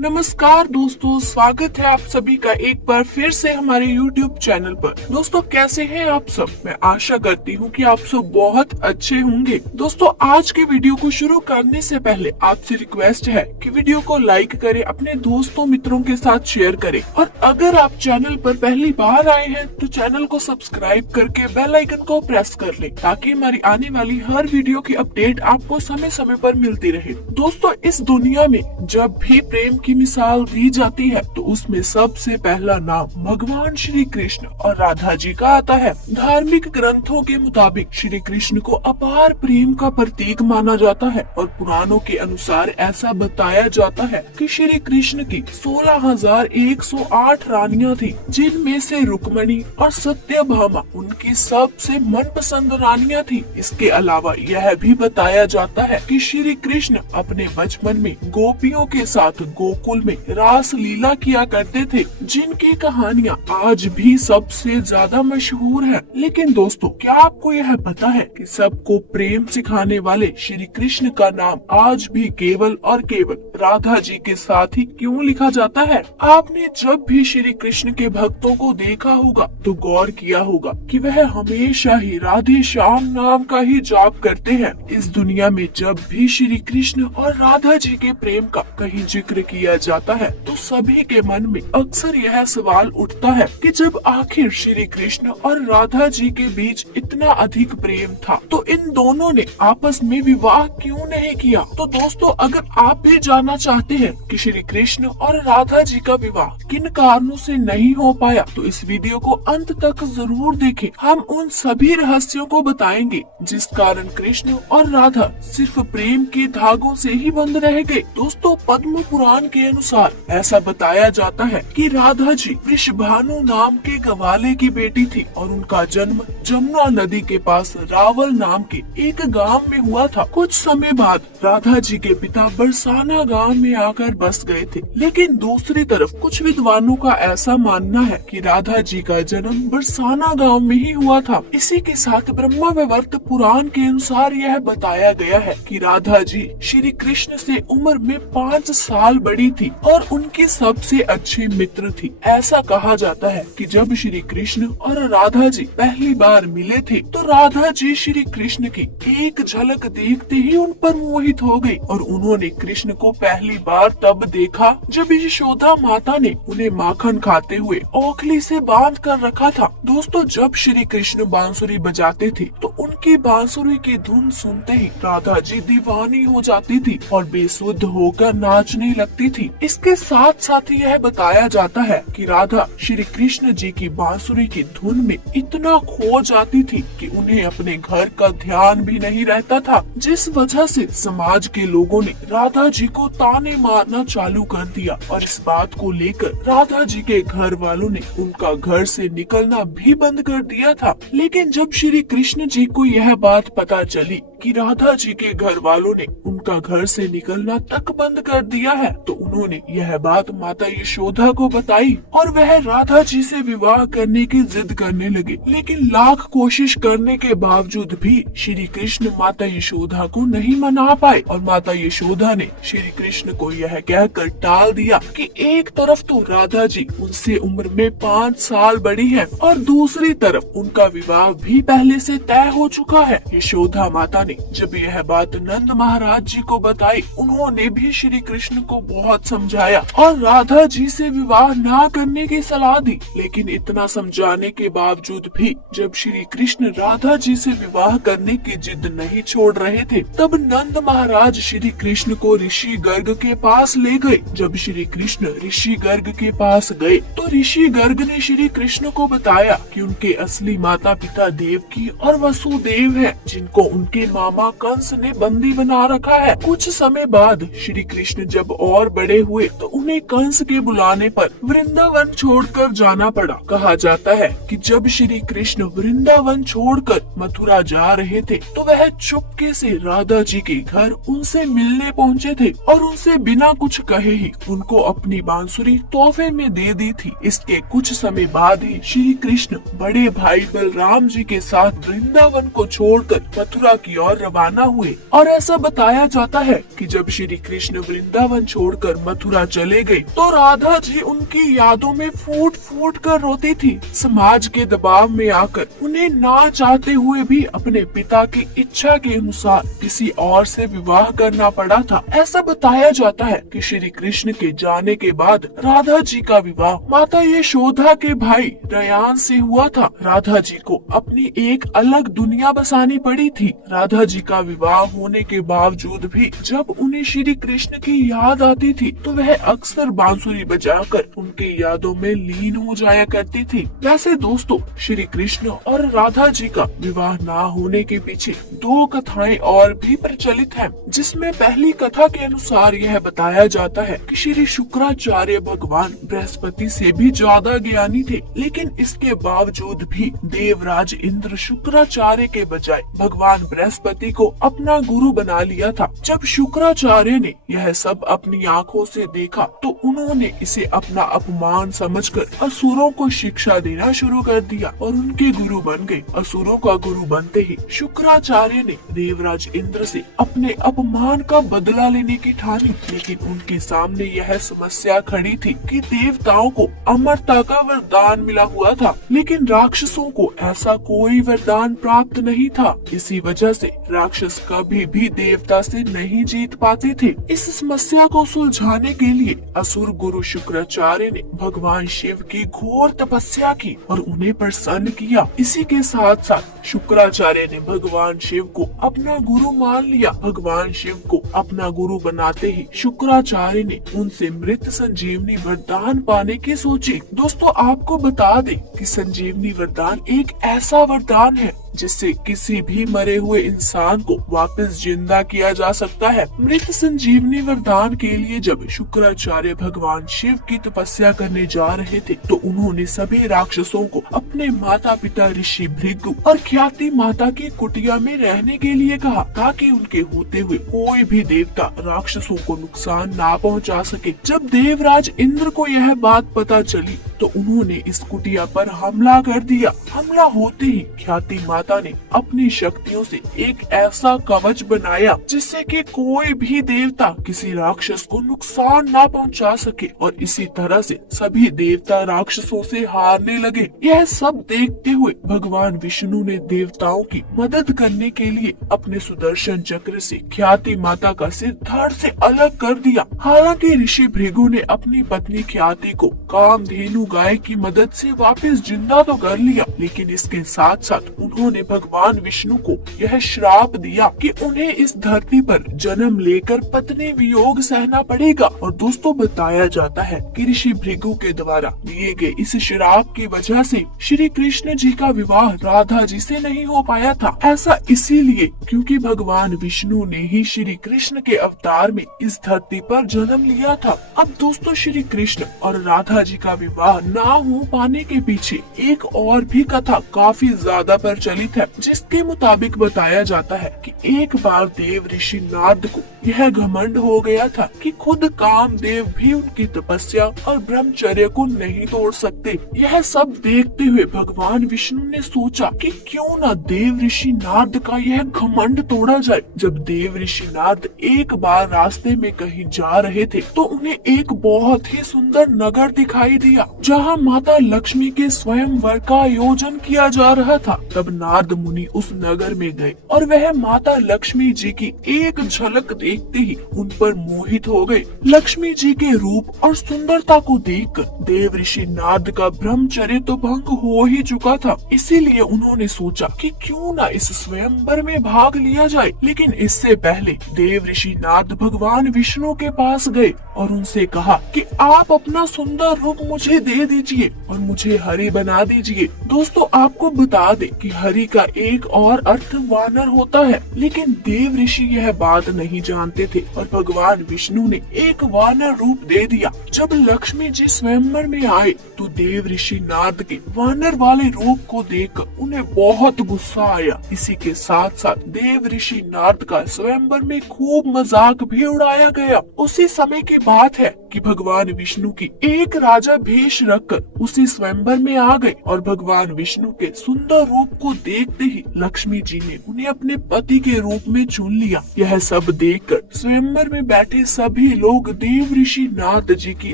नमस्कार दोस्तों, स्वागत है आप सभी का एक बार फिर से हमारे YouTube चैनल पर। दोस्तों कैसे हैं आप सब? मैं आशा करती हूँ कि आप सब बहुत अच्छे होंगे। दोस्तों आज के वीडियो को शुरू करने से पहले आपसे रिक्वेस्ट है कि वीडियो को लाइक करें, अपने दोस्तों मित्रों के साथ शेयर करें और अगर आप चैनल पर पहली बार आए हैं तो चैनल को सब्सक्राइब करके बेल आइकन को प्रेस कर लें ताकि हमारी आने वाली हर वीडियो की अपडेट आपको समय समय पर मिलती रहे। दोस्तों इस दुनिया में जब भी प्रेम की मिसाल दी जाती है तो उसमें सबसे पहला नाम भगवान श्री कृष्ण और राधा जी का आता है। धार्मिक ग्रंथों के मुताबिक श्री कृष्ण को अपार प्रेम का प्रतीक माना जाता है और पुराणों के अनुसार ऐसा बताया जाता है कि श्री कृष्ण की 16,108 रानियां थी, जिनमें से रुक्मणी और सत्यभामा उनकी सबसे मनपसंद रानियां थी। इसके अलावा यह भी बताया जाता है कि श्री कृष्ण अपने बचपन में गोपियों के साथ गोकुल में रास लीला किया करते थे, जिनकी कहानियां आज भी सबसे ज्यादा मशहूर है। लेकिन दोस्तों क्या आपको यह पता है कि सबको प्रेम सिखाने वाले श्री कृष्ण का नाम आज भी केवल और केवल राधा जी के साथ ही क्यों लिखा जाता है? आपने जब भी श्री कृष्ण के भक्तों को देखा होगा तो गौर किया होगा कि वह हमेशा ही राधे श्याम नाम का ही जाप करते हैं। इस दुनिया में जब भी श्री कृष्ण और राधा जी के प्रेम का कहीं जिक्र किया जाता है तो सभी के मन में अक्सर यह सवाल उठता है कि जब आखिर श्री कृष्ण और राधा जी के बीच इतना अधिक प्रेम था तो इन दोनों ने आपस में विवाह क्यों नहीं किया? तो दोस्तों अगर आप भी जानना चाहते हैं कि श्री कृष्ण और राधा जी का विवाह किन कारणों से नहीं हो पाया तो इस वीडियो को अंत तक जरूर देखें। हम उन सभी रहस्यों को बताएंगे जिस कारण कृष्ण और राधा सिर्फ प्रेम के धागों से ही बंध रह गए। दोस्तों पद्म पुराण के अनुसार ऐसा बताया जाता है कि राधा जी वृषभानु नाम के गवाले की बेटी थी और उनका जन्म जमुना नदी के पास रावल नाम के एक गांव में हुआ था। कुछ समय बाद राधा जी के पिता बरसाना गांव में आकर बस गए थे, लेकिन दूसरी तरफ कुछ विद्वानों का ऐसा मानना है कि राधा जी का जन्म बरसाना गांव में ही हुआ था। इसी के साथ ब्रह्मावैवर्त पुराण के अनुसार यह बताया गया है कि राधा जी श्री कृष्ण से उम्र में 5 साल बड़ी थी और उनकी सबसे अच्छी मित्र थी। ऐसा कहा जाता है कि जब श्री कृष्ण और राधा जी पहली बार मिले थे तो राधा जी श्री कृष्ण की एक झलक देखते ही उन पर मोहित हो गई और उन्होंने कृष्ण को पहली बार तब देखा जब यशोदा माता ने उन्हें माखन खाते हुए ओखली से बांध कर रखा था। दोस्तों जब श्री कृष्ण बांसुरी बजाते थे तो उनकी बांसुरी की धुन सुनते ही राधा जी दीवानी हो जाती थी और बेसुध होकर नाचने लगती थी। इसके साथ साथ ही यह बताया जाता है कि राधा श्री कृष्ण जी की बांसुरी की धुन में इतना खो जाती थी कि उन्हें अपने घर का ध्यान भी नहीं रहता था, जिस वजह से समाज के लोगों ने राधा जी को ताने मारना चालू कर दिया और इस बात को लेकर राधा जी के घर वालों ने उनका घर से निकलना भी बंद कर दिया था। लेकिन जब श्री कृष्ण जी को यह बात पता चली कि राधा जी के घर वालों ने उनका घर से निकलना तक बंद कर दिया है तो उन्होंने यह बात माता यशोदा को बताई और वह राधा जी से विवाह करने की जिद करने लगे। लेकिन लाख कोशिश करने के बावजूद भी श्री कृष्ण माता यशोदा को नहीं मना पाए और माता यशोदा ने श्री कृष्ण को यह कहकर टाल दिया कि एक तरफ तो राधा जी उनसे उम्र में 5 साल बड़ी है और दूसरी तरफ उनका विवाह भी पहले से तय हो चुका है। यशोदा माता ने जब यह बात नंद महाराज जी को बताई, उन्होंने भी श्री कृष्ण को बहुत समझाया और राधा जी से विवाह ना करने की सलाह दी। लेकिन इतना समझाने के बावजूद भी जब श्री कृष्ण राधा जी से विवाह करने की जिद नहीं छोड़ रहे थे तब नंद महाराज श्री कृष्ण को ऋषि गर्ग के पास ले गए। जब श्री कृष्ण ऋषि गर्ग के पास गए तो ऋषि गर्ग ने श्री कृष्ण को बताया कि उनके असली माता पिता देवकी और वसुदेव हैं, जिनको उनके मामा कंस ने बंदी बना रखा है। कुछ समय बाद श्री कृष्ण जब और बड़े हुए तो उन्हें कंस के बुलाने पर वृंदावन छोड़कर जाना पड़ा। कहा जाता है कि जब श्री कृष्ण वृंदावन छोड़कर मथुरा जा रहे थे तो वह चुपके से राधा जी के घर उनसे मिलने पहुँचे थे और उनसे बिना कुछ कहे ही उनको अपनी बांसुरी तोहफे में दे दी थी। इसके कुछ समय बाद ही श्री कृष्ण बड़े भाई बलराम जी के साथ वृंदावन को छोड़कर मथुरा की ओर रवाना हुए। और ऐसा बताया जाता है कि जब श्री कृष्ण वृंदावन छोड़कर मथुरा चले गए तो राधा जी उनकी यादों में फूट फूट कर रोती थी। समाज के दबाव में आकर उन्हें ना चाहते हुए भी अपने पिता की इच्छा के अनुसार किसी और से विवाह करना पड़ा था। ऐसा बताया जाता है कि श्री कृष्ण के जाने के बाद राधा जी का विवाह माता यशोदा के भाई रयान से हुआ था। राधा जी को अपनी एक अलग दुनिया बसानी पड़ी थी। राधा जी का विवाह होने के बावजूद भी जब उन्हें श्री कृष्ण की याद आती थी तो वह अक्सर बांसुरी बजाकर उनके यादों में लीन हो जाया करती थी। वैसे दोस्तों, श्री कृष्ण और राधा जी का विवाह ना होने के पीछे दो कथाएं और भी प्रचलित हैं, जिसमें पहली कथा के अनुसार यह बताया जाता है कि श्री शुक्राचार्य भगवान बृहस्पति से भी ज्यादा ज्ञानी थे, लेकिन इसके बावजूद भी देवराज इंद्र शुक्राचार्य के बजाय भगवान बृहस्पति को अपना गुरु बना लिया था। जब शुक्राचार्य ने यह सब अपनी आंखों से देखा तो उन्होंने इसे अपना अपमान समझकर असुरों को शिक्षा देना शुरू कर दिया और उनके गुरु बन गए। असुरों का गुरु बनते ही शुक्राचार्य ने देवराज इंद्र से अपने अपमान का बदला लेने की ठानी, लेकिन उनके सामने यह समस्या खड़ी थी कि देवताओं को अमरता का वरदान मिला हुआ था, लेकिन राक्षसों को ऐसा कोई वरदान प्राप्त नहीं था। इसी वजह से राक्षस कभी भी देवता से नहीं जीत पाते थे। इस समस्या को सुलझाने के लिए असुर गुरु शुक्राचार्य ने भगवान शिव की घोर तपस्या की और उन्हें प्रसन्न किया। इसी के साथ साथ शुक्राचार्य ने भगवान शिव को अपना गुरु मान लिया। भगवान शिव को अपना गुरु बनाते ही शुक्राचार्य ने उनसे मृत संजीवनी वरदान पाने की सोची। दोस्तों, आपको बता दें कि संजीवनी वरदान एक ऐसा वरदान है जिससे किसी भी मरे हुए इंसान को वापस जिंदा किया जा सकता है। मृत संजीवनी वरदान के लिए जब शुक्राचार्य भगवान शिव की तपस्या करने जा रहे थे तो उन्होंने सभी राक्षसों को अपने माता पिता ऋषि भृगु और ख्याति माता की कुटिया में रहने के लिए कहा, ताकि उनके होते हुए कोई भी देवता राक्षसों को नुकसान ना पहुंचा सके। जब देवराज इंद्र को यह बात पता चली तो उन्होंने इस कुटिया पर हमला कर दिया। हमला होते ही ख्याति माता ने अपनी शक्तियों से एक ऐसा कवच बनाया जिससे कि कोई भी देवता किसी राक्षस को नुकसान ना पहुंचा सके, और इसी तरह से सभी देवता राक्षसों से हारने लगे। यह सब देखते हुए भगवान विष्णु ने देवताओं की मदद करने के लिए अपने सुदर्शन चक्र से ख्याति माता का सिर धड़ से अलग कर दिया। हालांकि ऋषि भृगु ने अपनी पत्नी ख्याति को कामधेनु गाय की मदद से वापस जिंदा तो कर लिया, लेकिन इसके साथ साथ उन्होंने भगवान विष्णु को यह श्राप दिया कि उन्हें इस धरती पर जन्म लेकर पत्नी वियोग सहना पड़ेगा। और दोस्तों, बताया जाता है कि ऋषि भृगु के द्वारा दिए गए इस श्राप की वजह से श्री कृष्ण जी का विवाह राधा जी से नहीं हो पाया था। ऐसा इसीलिए क्योंकि भगवान विष्णु ने ही श्री कृष्ण के अवतार में इस धरती पर जन्म लिया था। अब दोस्तों, श्री कृष्ण और राधा जी का विवाह ना हो पाने के पीछे एक और भी कथा काफी ज्यादा प्रचलित है, जिसके मुताबिक बताया जाता है कि एक बार देव ऋषि नारद को यह घमंड हो गया था कि खुद कामदेव भी उनकी तपस्या और ब्रह्मचर्य को नहीं तोड़ सकते। यह सब देखते हुए भगवान विष्णु ने सोचा कि क्यों न देव ऋषि नारद का यह घमंड तोड़ा जाए। जब देव ऋषि नारद एक बार रास्ते में कहीं जा रहे थे तो उन्हें एक बहुत ही सुंदर नगर दिखाई दिया, जहाँ माता लक्ष्मी के स्वयंवर का आयोजन किया जा रहा था। तब नारद मुनि उस नगर में गए और वह माता लक्ष्मी जी की एक झलक देखते ही उन पर मोहित हो गए। लक्ष्मी जी के रूप और सुंदरता को देखकर देव ऋषि नारद का ब्रह्मचर्य तो भंग हो ही चुका था, इसीलिए उन्होंने सोचा कि क्यों न इस स्वयंवर में भाग लिया जाए। लेकिन इससे पहले देव ऋषि नारद भगवान विष्णु के पास गए और उनसे कहा कि आप अपना सुंदर रूप मुझे दे दीजिए और मुझे हरि बना दीजिए। दोस्तों, आपको बता दे कि हरि का एक और अर्थ वानर होता है, लेकिन देव ऋषि यह बात नहीं जानते थे और भगवान विष्णु ने एक वानर रूप दे दिया। जब लक्ष्मी जी स्वयंवर में आए तो देव ऋषि नारद के वानर वाले रूप को देखकर उन्हें बहुत गुस्सा आया। इसी के साथ साथ देव ऋषि नारद का स्वयंवर में खूब मजाक भी उड़ाया गया। उसी समय की बात है कि कि भगवान विष्णु की एक राजा भेष रखकर उसी स्वयंवर में आ गए और भगवान विष्णु के सुंदर रूप को देखते ही लक्ष्मी जी ने उन्हें अपने पति के रूप में चुन लिया। यह सब देखकर स्वयंवर में बैठे सभी लोग देव ऋषि नारद जी की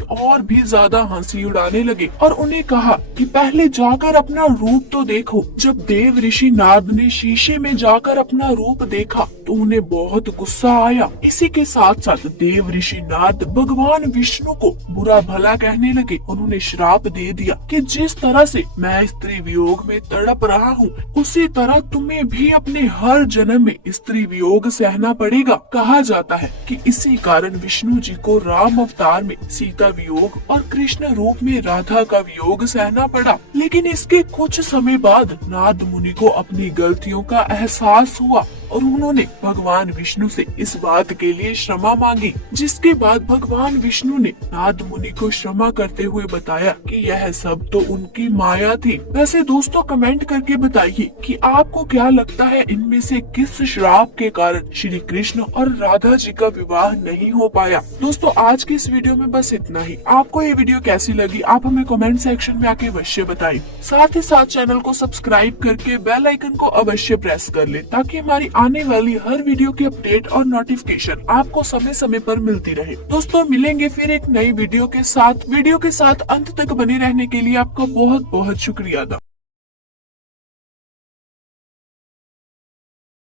और भी ज्यादा हंसी उड़ाने लगे और उन्हें कहा कि पहले जाकर अपना रूप तो देखो। जब देव ऋषि नारद ने शीशे में जाकर अपना रूप देखा तो उन्हें बहुत गुस्सा आया। इसी के साथ साथ देव ऋषि नारद भगवान विष्णु को बुरा भला कहने लगे। उन्होंने श्राप दे दिया कि जिस तरह से मैं स्त्री वियोग में तड़प रहा हूँ उसी तरह तुम्हें भी अपने हर जन्म में स्त्री वियोग सहना पड़ेगा। कहा जाता है कि इसी कारण विष्णु जी को राम अवतार में सीता वियोग और कृष्ण रूप में राधा का वियोग सहना पड़ा। लेकिन इसके कुछ समय बाद नारद मुनि को अपनी गलतियों का एहसास हुआ और उन्होंने भगवान विष्णु से इस बात के लिए क्षमा मांगी, जिसके बाद भगवान विष्णु ने नारद मुनि को क्षमा करते हुए बताया कि यह सब तो उनकी माया थी। वैसे दोस्तों कमेंट करके बताइए कि आपको क्या लगता है इनमें से किस श्राप के कारण श्री कृष्ण और राधा जी का विवाह नहीं हो पाया। दोस्तों आज की इस वीडियो में बस इतना ही। आपको ये वीडियो कैसी लगी आप हमें कमेंट सेक्शन में आके अवश्य बताएं। साथ ही साथ चैनल को सब्सक्राइब करके बेल आइकन को अवश्य प्रेस कर ले ताकि हमारी आने वाली हर वीडियो की अपडेट और नोटिफिकेशन आपको समय समय पर मिलती रहे। दोस्तों मिलेंगे फिर एक नई वीडियो के साथ। वीडियो के साथ अंत तक बने रहने के लिए आपका बहुत बहुत शुक्रिया।